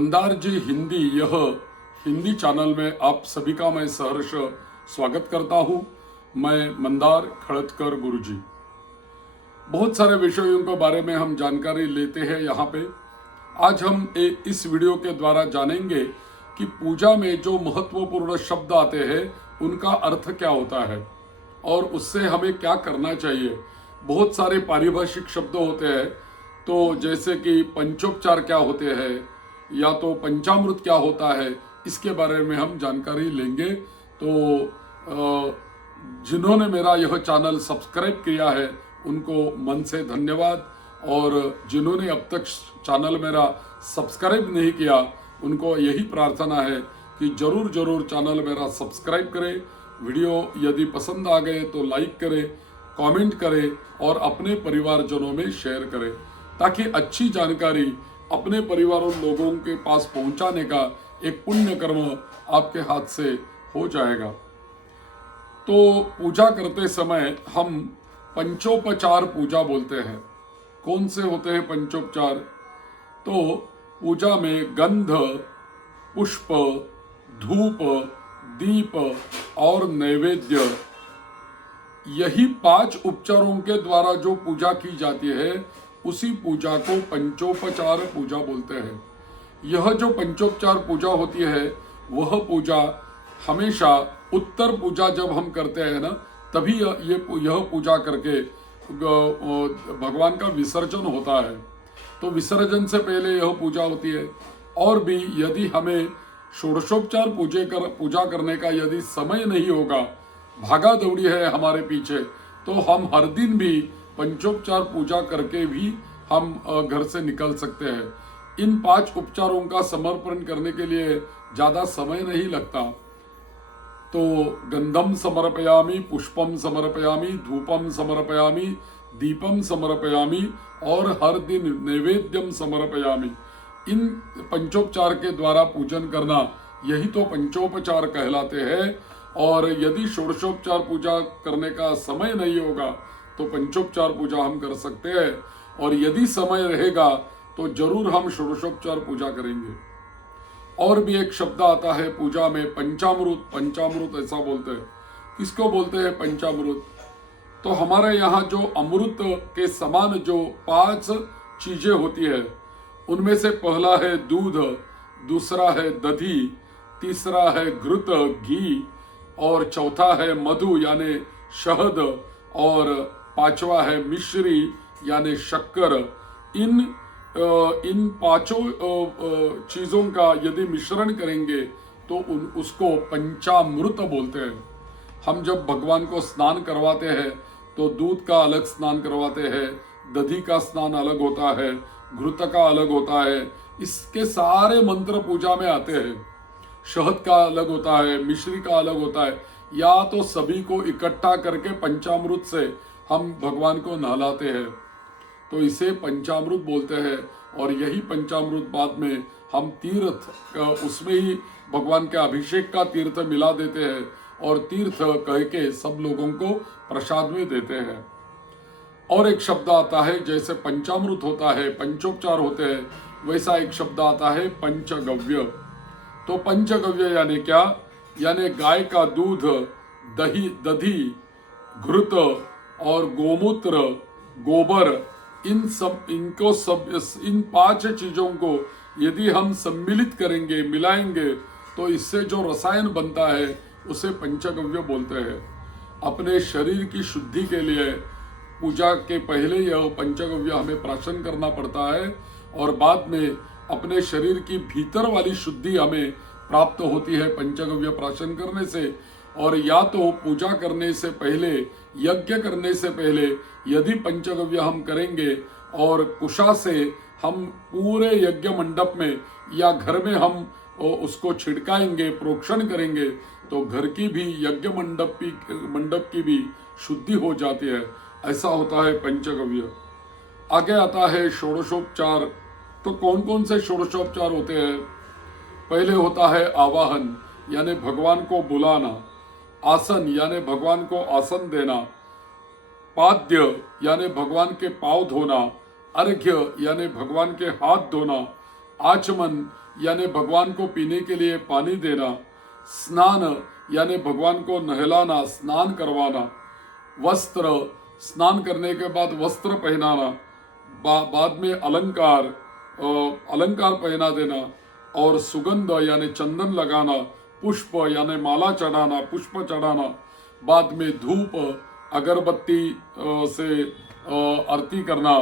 मंदार जी हिंदी, यह हिंदी चैनल में आप सभी का मैं सहर्ष स्वागत करता हूं। मैं मंदार खड़तकर गुरुजी। बहुत सारे विषयों के बारे में हम जानकारी लेते हैं यहाँ पे। आज हम इस वीडियो के द्वारा जानेंगे कि पूजा में जो महत्वपूर्ण शब्द आते हैं उनका अर्थ क्या होता है और उससे हमें क्या करना चाहिए। बहुत सारे पारिभाषिक शब्द होते हैं, तो जैसे कि पंचोपचार क्या होते हैं या तो पंचामृत क्या होता है, इसके बारे में हम जानकारी लेंगे। तो जिन्होंने मेरा यह चैनल सब्सक्राइब किया है उनको मन से धन्यवाद, और जिन्होंने अब तक चैनल मेरा सब्सक्राइब नहीं किया उनको यही प्रार्थना है कि जरूर चैनल मेरा सब्सक्राइब करें। वीडियो यदि पसंद आ गए तो लाइक करें, कमेंट करें और अपने परिवारजनों में शेयर करें, ताकि अच्छी जानकारी अपने परिवार और लोगों के पास पहुंचाने का एक पुण्य कर्म आपके हाथ से हो जाएगा। तो पूजा करते समय हम पंचोपचार पूजा बोलते हैं। कौन से होते हैं पंचोपचार? तो पूजा में गंध, पुष्प, धूप, दीप और नैवेद्य, यही 5 उपचारों के द्वारा जो पूजा की जाती है उसी पूजा को पंचोपचार पूजा बोलते हैं। यह जो पंचोपचार पूजा होती है वह पूजा हमेशा उत्तर पूजा जब हम करते हैं ना, तभी यह पूजा करके भगवान का विसर्जन होता है। तो विसर्जन से पहले यह पूजा होती है। और भी यदि हमें षोडशोपचार पूजा करने का यदि समय नहीं होगा, भागा दौड़ी है हमारे पीछे, तो हम हर दिन भी पंचोपचार पूजा करके भी हम घर से निकल सकते हैं। इन 5 उपचारों का समर्पण करने के लिए ज्यादा समय नहीं लगता। तो गंधम समर्पयामि, पुष्पम समर्पयामि, धूपम समर्पयामि, दीपम समर्पयामि और हर दिन नैवेद्यम समर्पयामि। इन पंचोपचार के द्वारा पूजन करना, यही तो पंचोपचार कहलाते हैं। और यदि षोडशोपचार पूजा करने का समय नहीं होगा तो पंचोपचार पूजा हम कर सकते हैं, और यदि समय रहेगा तो जरूर हम षोडशोपचार पूजा करेंगे। और भी एक शब्द आता है पूजा में, पंचामृत। पंचामृत ऐसा बोलते हैं। किसको बोलते हैं पंचामृत? तो हमारे यहाँ जो अमृत के समान जो 5 चीजें होती है, उनमें से पहला है दूध, दूसरा है दधी, तीसरा है घृत घी, और चौथा है मधु यानी शहद, और 5वां है मिश्री यानी शक्कर। इन 5 चीजों का यदि मिश्रण करेंगे तो उसको पंचामृत बोलते हैं। हम जब भगवान को स्नान करवाते हैं तो दूध का अलग स्नान करवाते हैं, दधी का स्नान अलग होता है, घृत का अलग होता है। इसके सारे मंत्र पूजा में आते हैं। शहद का अलग होता है, मिश्री का अलग होता है। या तो सभी को इकट्ठा करके पंचामृत से हम भगवान को नहलाते हैं, तो इसे पंचामृत बोलते हैं। और यही पंचामृत बाद में हम तीर्थ, उसमें ही भगवान के अभिषेक का तीर्थ मिला देते हैं और तीर्थ कह के सब लोगों को प्रसाद में देते हैं। और एक शब्द आता है, जैसे पंचामृत होता है, पंचोपचार होते हैं, वैसा एक शब्द आता है पंचगव्य। तो पंचगव्य यानी क्या? यानी गाय का दूध, दधी, घृत और गोमूत्र, गोबर, इन 5 चीजों को यदि हम सम्मिलित करेंगे, मिलाएंगे, तो इससे जो रसायन बनता है उसे पंचगव्य बोलते हैं। अपने शरीर की शुद्धि के लिए पूजा के पहले यह पंचगव्य हमें प्राशन करना पड़ता है, और बाद में अपने शरीर की भीतर वाली शुद्धि हमें प्राप्त होती है पंचगव्य प्राशन करने से। और या तो पूजा करने से पहले, यज्ञ करने से पहले यदि पंचगव्य हम करेंगे और कुशा से हम पूरे यज्ञ मंडप में या घर में हम उसको छिड़काएंगे, प्रोक्षण करेंगे, तो घर की भी, यज्ञ मंडप की भी शुद्धि हो जाती है। ऐसा होता है पंचगव्य। आगे आता है षोडशोपचार। तो कौन कौन से षोडशोपचार होते हैं? पहले होता है आवाहन, यानी भगवान को बुलाना। आसन यानी भगवान को आसन देना। पाद्य यानी भगवान के पांव धोना। अर्घ्य यानी भगवान के हाथ धोना। आचमन यानी भगवान को पीने के लिए पानी देना, स्नान यानी भगवान को नहलाना, स्नान करवाना, वस्त्र स्नान करने के बाद वस्त्र पहनाना, बाद में अलंकार पहना देना, और सुगंध यानी चंदन लगाना, पुष्प यानी माला चढ़ाना, पुष्प चढ़ाना, बाद में धूप अगरबत्ती से आरती करना,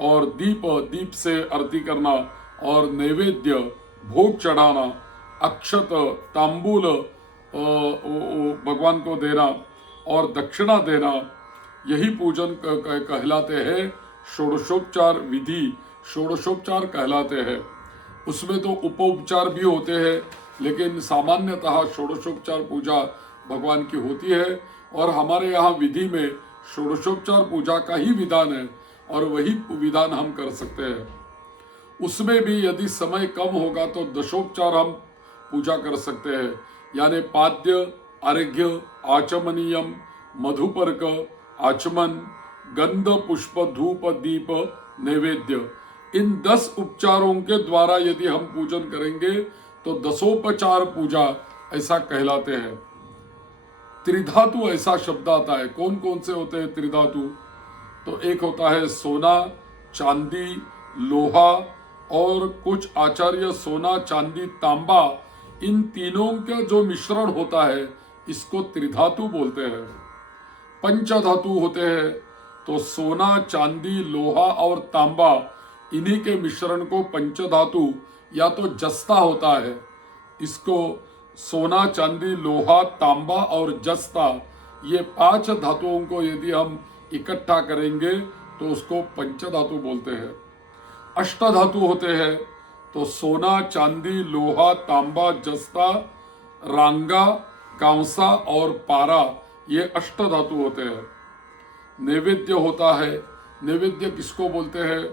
और दीप से आरती करना, और नैवेद्य भोग चढ़ाना, अक्षत तांबूल भगवान को देना और दक्षिणा देना, यही पूजन कहलाते हैं। षोडशोपचार विधि षोडशोपचार कहलाते हैं। उसमें तो उपोपचार भी होते हैं, लेकिन सामान्यतः षोडशोपचार पूजा भगवान की होती है, और हमारे यहाँ विधि में षोडशोपचार पूजा का ही विधान है, और वही विधान हम कर सकते हैं। उसमें भी यदि समय कम होगा तो दशोपचार हम पूजा कर सकते हैं, यानी पाद्य, अर्घ्य, आचमनीयम, मधुपर्क, आचमन, गंध, पुष्प, धूप, दीप, नैवेद्य, इन 10 उपचारों के द्वारा यदि हम पूजन करेंगे तो दशोपचार पूजा ऐसा कहलाते हैं। त्रिधातु ऐसा शब्द आता है। कौन कौन से होते हैं त्रिधातु? तो एक होता है सोना, चांदी, लोहा, और कुछ आचार्य सोना, चांदी, तांबा, इन तीनों का जो मिश्रण होता है इसको त्रिधातु बोलते हैं। पंचधातु होते हैं, तो सोना, चांदी, लोहा और तांबा, इन्हीं के मिश्रण को पंचधातु या तो जस्ता होता है। इसको सोना, चांदी, लोहा, तांबा और जस्ता, ये 5 धातुओं को यदि हम इकट्ठा करेंगे तो उसको पंचधातु बोलते हैं। अष्टधातु होते हैं, तो सोना, चांदी, लोहा, तांबा, जस्ता, रांगा, कांसा और पारा, ये अष्टधातु होते हैं। नैवेद्य होता है। नैवेद्य किसको बोलते हैं?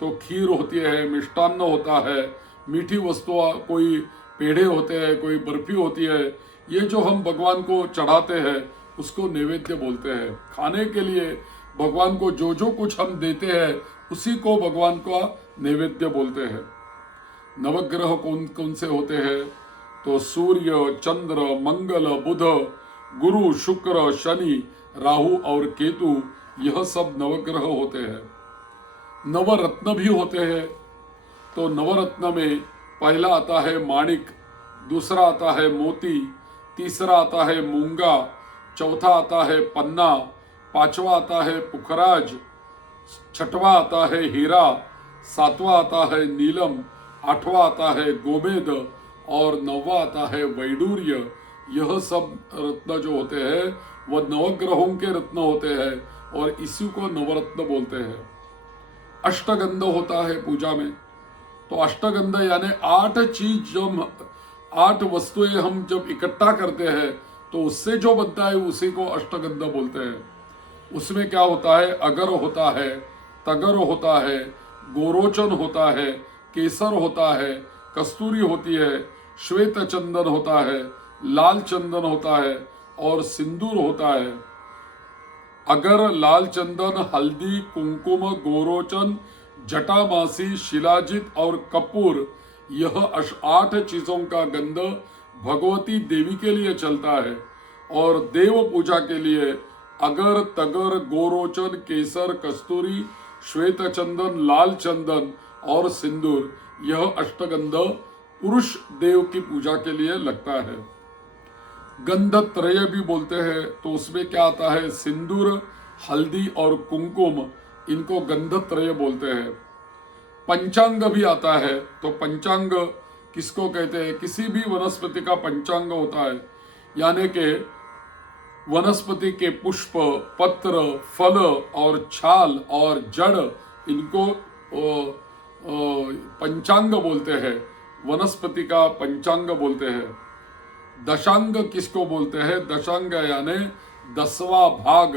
तो खीर होती है, मिष्टान्न होता है, मीठी वस्तुएं, कोई पेड़े होते हैं, कोई बर्फी होती है, ये जो हम भगवान को चढ़ाते हैं उसको नैवेद्य बोलते हैं। खाने के लिए भगवान को जो जो कुछ हम देते हैं उसी को भगवान का नैवेद्य बोलते हैं। नवग्रह कौन कौन से होते हैं? तो सूर्य, चंद्र, मंगल, बुध, गुरु, शुक्र, शनि, राहु और केतु, यह सब नवग्रह होते हैं। नवरत्न भी होते हैं। तो नवरत्न में पहला आता है माणिक, दूसरा आता है मोती, तीसरा आता है मूंगा, चौथा आता है पन्ना, पांचवा आता है पुखराज, छठवां आता है हीरा, सातवां आता है नीलम, आठवां आता है गोमेद और 9वां आता है वैडूर्य। यह सब रत्न जो होते हैं वह नवग्रहों के रत्न होते हैं और इसी को नवरत्न बोलते हैं। अष्टगंध होता है पूजा में। तो अष्टगंध यानी 8 चीज, जब 8 वस्तुएं हम जब इकट्ठा करते हैं तो उससे जो बनता है उसी को अष्टगंध बोलते हैं। उसमें क्या होता है? अगर होता है, तगर होता है, गोरोचन होता है, केसर होता है, कस्तूरी होती है, श्वेत चंदन होता है, लाल चंदन होता है और सिंदूर होता है। अगर, लाल चंदन, हल्दी, कुमकुम, गोरोचन, जटामासी, शिलाजित और कपूर, यह 8 चीजों का गंध भगवती देवी के लिए चलता है। और देव पूजा के लिए अगर, तगर, गोरोचन, केसर, कस्तूरी, श्वेत चंदन, लाल चंदन और सिंदूर, यह अष्टगंध पुरुष देव की पूजा के लिए लगता है। गंध त्रय भी बोलते हैं। तो उसमें क्या आता है? सिंदूर, हल्दी और कुमकुम, इनको गंध त्रय बोलते हैं। पंचांग भी आता है। तो पंचांग किसको कहते हैं? किसी भी वनस्पति का पंचांग होता है, यानी कि वनस्पति के पुष्प, पत्र, फल और छाल और जड़, इनको पंचांग बोलते हैं। वनस्पति का पंचांग बोलते हैं। दशांग किसको बोलते हैं? दशांग यानी 10वां भाग,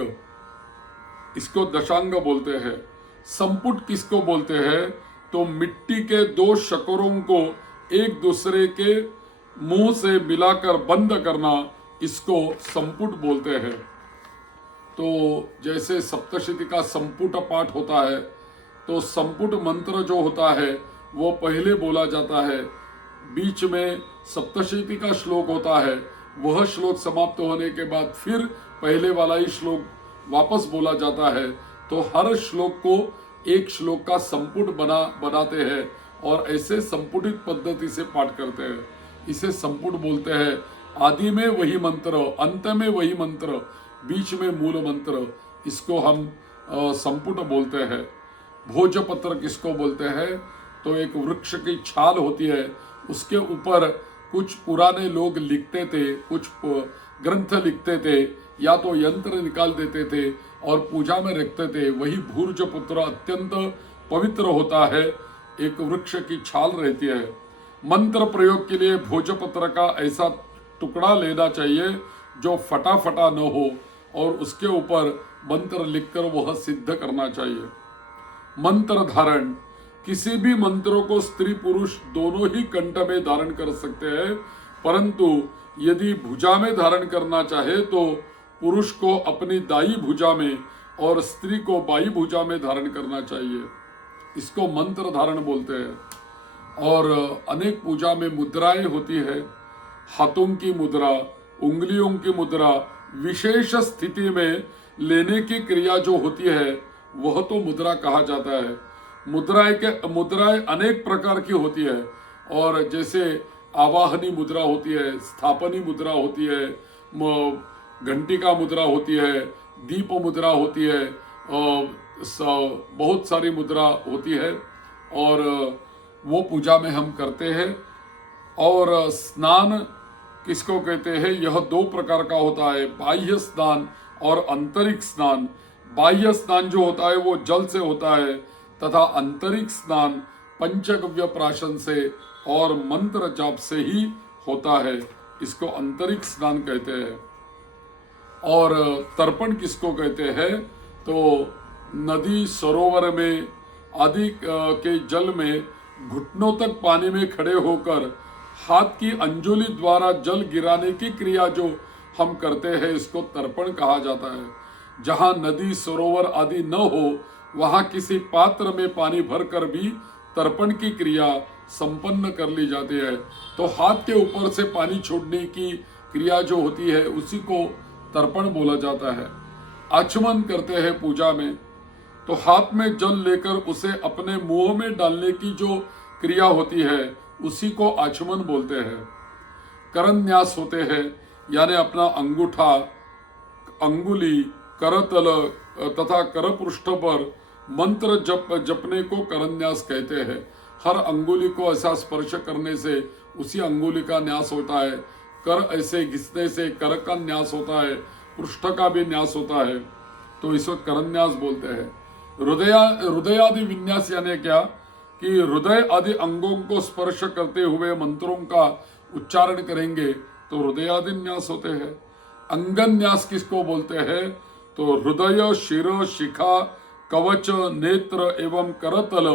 इसको दशांग बोलते हैं। संपुट किसको बोलते हैं? तो मिट्टी के 2 शकरों को एक दूसरे के मुंह से मिलाकर बंद करना, इसको संपुट बोलते हैं। तो जैसे सप्तशती का संपुट पाठ होता है, तो संपुट मंत्र जो होता है वो पहले बोला जाता है। बीच में सप्तशती का श्लोक होता है, वह श्लोक समाप्त होने के बाद फिर पहले वाला ही श्लोक वापस बोला जाता है। तो हर श्लोक को एक श्लोक का संपुट बनाते हैं और ऐसे संपुटित पद्धति से पाठ करते हैं। इसे संपुट बोलते हैं। आदि में वही मंत्र, अंत में वही मंत्र, बीच में मूल मंत्र, इसको हम संपुट बोलते हैं। भोजपत्र किसको बोलते हैं? तो एक वृक्ष की छाल होती है, उसके ऊपर कुछ पुराने लोग लिखते थे, कुछ ग्रंथ लिखते थे या तो यंत्र निकाल देते थे और पूजा में रखते थे। वही भूर्जपुत्र अत्यंत पवित्र होता है, एक वृक्ष की छाल रहती है। मंत्र प्रयोग के लिए भोजपत्र का ऐसा टुकड़ा लेना चाहिए जो फटा फटा न हो और उसके ऊपर मंत्र लिखकर वह सिद्ध करना चाहिए। मंत्र धारण, किसी भी मंत्रों को स्त्री पुरुष दोनों ही कंठ में धारण कर सकते हैं, परंतु यदि भुजा में धारण करना चाहे तो पुरुष को अपनी दाई भुजा में और स्त्री को बाई भुजा में धारण करना चाहिए। इसको मंत्र धारण बोलते हैं। और अनेक पूजा में मुद्राएं होती है, हाथों की मुद्रा, उंगलियों की मुद्रा, विशेष स्थिति में लेने की क्रिया जो होती है वह तो मुद्रा कहा जाता है। मुद्राएं अनेक प्रकार की होती है, और जैसे आवाहनी मुद्रा होती है, स्थापनी मुद्रा होती है, घंटिका मुद्रा होती है, दीप मुद्रा होती है, बहुत सारी मुद्रा होती है और वो पूजा में हम करते हैं। और स्नान किसको कहते हैं? यह दो प्रकार का होता है, बाह्य स्नान और आंतरिक स्नान। बाह्य स्नान जो होता है वो जल से होता है तथा आंतरिक स्नान पंचगव्य प्राशन से और मंत्र जाप से ही होता है, इसको आंतरिक स्नान कहते हैं। और तर्पण किसको कहते हैं? तो नदी सरोवर में आदि के जल में घुटनों तक पानी में खड़े होकर हाथ की अंजुली द्वारा जल गिराने की क्रिया जो हम करते हैं इसको तर्पण कहा जाता है। जहाँ नदी सरोवर आदि न हो वहाँ किसी पात्र में पानी भरकर भी तर्पण की क्रिया संपन्न कर ली जाती है। तो हाथ के ऊपर से पानी छोड़ने की क्रिया जो होती है उसी को तर्पण बोला जाता है। आचमन करते हैं पूजा में, तो हाथ में जल लेकर उसे अपने मुंह में डालने की जो क्रिया होती है उसी को आचमन बोलते हैं। करन्यास होते हैं, यानी अपना अंगूठा, अंगुली, करतल तथा करपृष्ठ पर मंत्र जपने को करन्यास कहते हैं। हर अंगुली को ऐसा स्पर्श करने से उसी अंगुली का न्यास होता है। कर ऐसे घिसने से कर का न्यास होता है, पृष्ठ का भी न्यास होता है, तो इसको करन्यास बोलते हैं। हृदयादि विन्यास यानी क्या कि हृदय आदि अंगों को स्पर्श करते हुए मंत्रों का उच्चारण करेंगे तो हृदयादि न्यास होते हैं। अंगन्यास किसको बोलते हैं? तो हृदय, शिर, शिखा, कवच, नेत्र एवं करतल,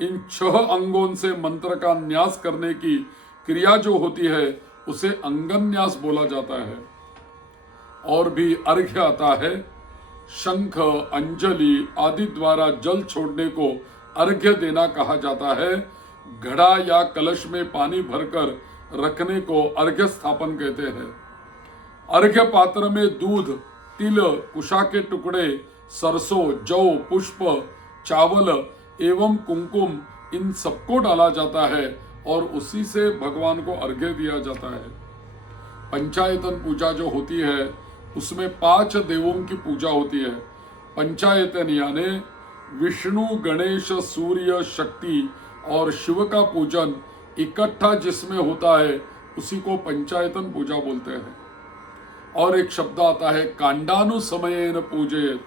इन 6 अंगों से मंत्र का न्यास करने की क्रिया जो होती है उसे अंगन्यास बोला जाता है। और भी अर्घ्य आता है। शंख, अंजलि आदि द्वारा जल छोड़ने को अर्घ्य देना कहा जाता है। घड़ा या कलश में पानी भरकर रखने को अर्घ्य स्थापन कहते हैं। अर्घ्य पात्र में दूध, तिल, कुशा के टुकड़े, सरसों, जौ, पुष्प, चावल एवं कुमकुम इन सबको डाला जाता है और उसी से भगवान को अर्घ्य दिया जाता है। पंचायतन पूजा जो होती है उसमें 5 देवों की पूजा होती है। पंचायतन यानी विष्णु, गणेश, सूर्य, शक्ति और शिव का पूजन इकट्ठा जिसमें होता है उसी को पंचायतन पूजा बोलते हैं। और एक शब्द आता है कांडानुसमयेन पूजयेत,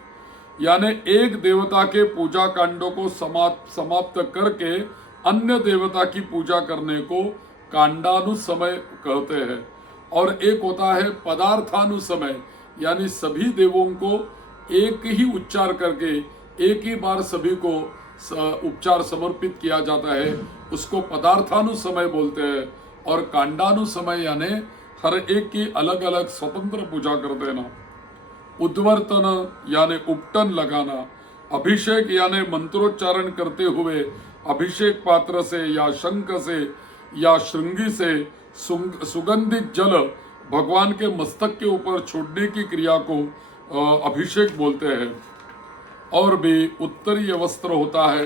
यानी एक देवता के पूजा कांडों को समाप्त करके अन्य देवता की पूजा करने को कांडानुसमय कहते हैं। और एक होता है पदार्थानुसमय, यानी सभी देवों को एक ही उच्चार करके एक ही बार सभी को उपचार समर्पित किया जाता है, उसको पदार्थानुसमय बोलते हैं। और कांडानुसमय यानी हर एक की अलग अलग स्वतंत्र पूजा कर देना। उद्वर्तन यानी उपटन लगाना। अभिषेक यानी मंत्रोच्चारण करते हुए अभिषेक पात्र से या शंख से या श्रृंगी से सुगंधित जल भगवान के मस्तक के ऊपर छोड़ने की क्रिया को अभिषेक बोलते हैं। और भी उत्तरीय वस्त्र होता है,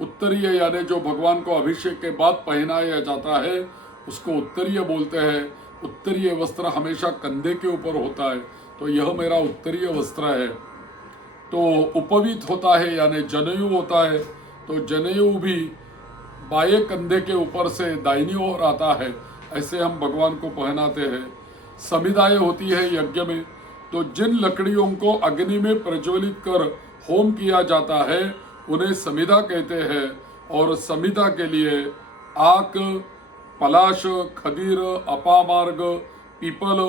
उत्तरीय यानी जो भगवान को अभिषेक के बाद पहनाया जाता है उसको उत्तरीय बोलते हैं। उत्तरीय वस्त्र हमेशा कंधे के ऊपर होता है, तो यह मेरा उत्तरीय वस्त्र है। तो उपवीत होता है यानी जनेऊ होता है, तो जनेऊ भी बाएं कंधे के ऊपर से दाहिनी ओर आता है, ऐसे हम भगवान को पहनाते हैं। समिदाएं होती है यज्ञ में, तो जिन लकड़ियों को अग्नि में प्रज्वलित कर होम किया जाता है उन्हें समिधा कहते हैं। और समिधा के लिए आक, पलाश, खदीर, अपामार्ग, पीपल,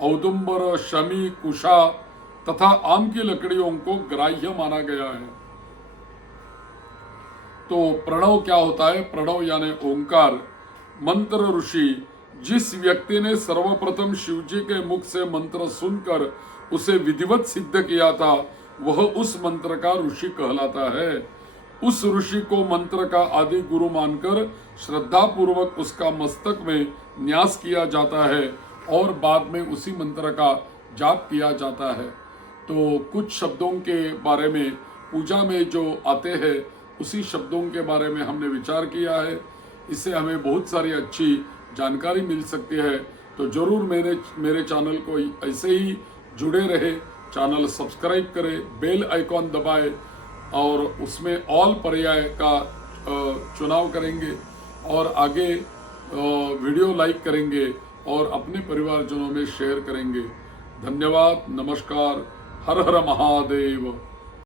औदुंबर, शमी, कुशा तथा आम की लकड़ियों को ग्राह्य माना गया है। तो प्रणव क्या होता है? प्रणव यानी ओंकार। मंत्र ऋषि, जिस व्यक्ति ने सर्वप्रथम शिवजी के मुख से मंत्र सुनकर उसे विधिवत सिद्ध किया था वह उस मंत्र का ऋषि कहलाता है। उस ऋषि को मंत्र का आदि गुरु मानकर श्रद्धा पूर्वक उसका मस्तक में न्यास किया जाता है और बाद में उसी मंत्र का जाप किया जाता है। तो कुछ शब्दों के बारे में पूजा में जो आते हैं उसी शब्दों के बारे में हमने विचार किया है। इससे हमें बहुत सारी अच्छी जानकारी मिल सकती है। तो जरूर मेरे चैनल को ऐसे ही जुड़े रहे, चैनल सब्सक्राइब करें, बेल आइकॉन दबाएं और उसमें ऑल पर्याय का चुनाव करेंगे और आगे वीडियो लाइक करेंगे और अपने परिवारजनों में शेयर करेंगे। धन्यवाद, नमस्कार, हर हर महादेव।